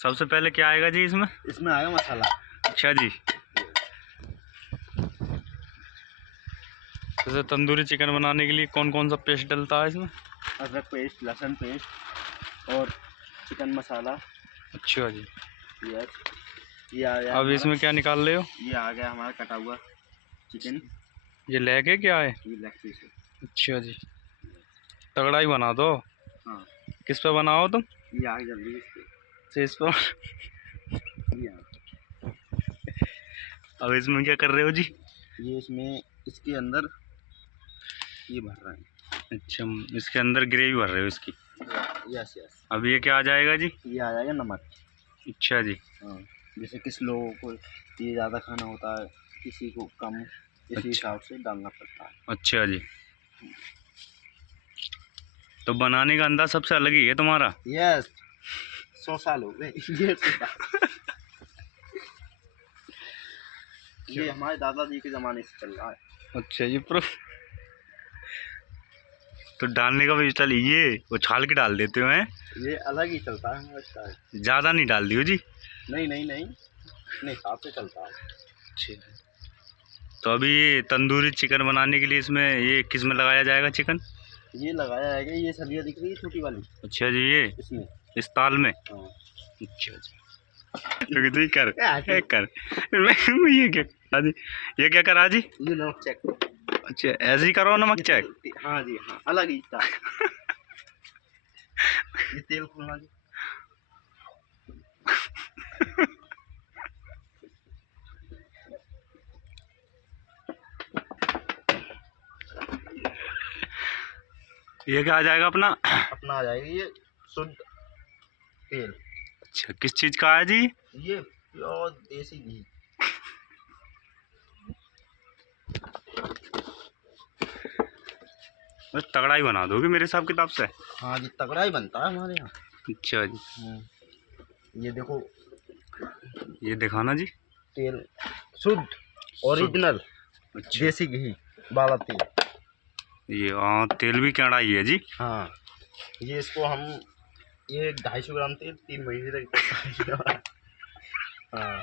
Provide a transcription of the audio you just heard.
सबसे पहले क्या आएगा जी इसमें? इसमें आएगा मसाला। अच्छा जी। जैसे तंदूरी चिकन बनाने के लिए कौन कौन सा पेस्ट डलता है इसमें? अदरक पेस्ट, लहसुन पेस्ट और चिकन मसाला। अच्छा जी। यस, ये आ गया। अब इसमें क्या निकाल रहे हो? ये आ गया हमारा कटा हुआ चिकन। ये लेग है क्या है? ये लेग पीस है। अच्छा जी, तगड़ा ही बना दो। हाँ, किस पे बनाओ तुम? ये आ गया जल्दी इस पर। ये अब इसमें क्या कर रहे हो जी? ये इसमें इसके अंदर ये भर रहा है। अच्छा, इसके अंदर ग्रेवी भर रहे हो इसकी? Yes yes. अब ये क्या आ जाएगा जी? ये आ जाएगा नमक। अच्छा जी। हाँ, जैसे किस लोगों को ये ज़्यादा खाना होता है, किसी को कम, इसी हिसाब से डालना पड़ता है। अच्छा जी, तो बनाने का अंदाज सबसे अलग ही है तुम्हारा। यस, 100 साल हो गए ये हमारे दादाजी के ज़माने से चल रहा है। अच्छा जी, प्रो तो डालने का भी चल, ये वो छाल के डाल देते हो हैं? ये अलग ही चलता है हमारे स्टाइल। ज़्यादा नहीं डाल दियो जी? नहीं नहीं नहीं, अपने हिसाब से चलता है। अच्छा, तो अभी ये तंदूरी चिकन बनाने के लिए इसमें ये किस में लगाया जाएगा चिकन? ये लगाया जाएगा, ये सलिया दिख रही है छोटी वाली, अच्छा जी, ये इसमें, इस ताल में। हाँ। अच्छा जी, तो कर कर ये क्या करा जी? ये क्या करा जी? ये नमक चेक। अच्छा, ऐसे ही करो नमक चेक? हाँ जी हाँ, अलग ही था। ये तेल खोलना जी। ये क्या आ जाएगा अपना? अपना आ जाएगा ये शुद्ध तेल। अच्छा, किस चीज़ का है जी? ये प्योर देसी घी। बस तगड़ा ही बना दोगे मेरे हिसाब किताब से। हाँ जी, तगड़ा ही बनता है हमारे यहाँ। अच्छा जी, ये देखो, ये दिखाना जी। तेल शुद्ध ओरिजिनल अच्छा, देसी घी वाला तेल। ये हाँ, तेल भी कड़ाई है जी। हाँ, ये इसको हम, ये 250 ग्राम तेल 3 महीने तक हाँ।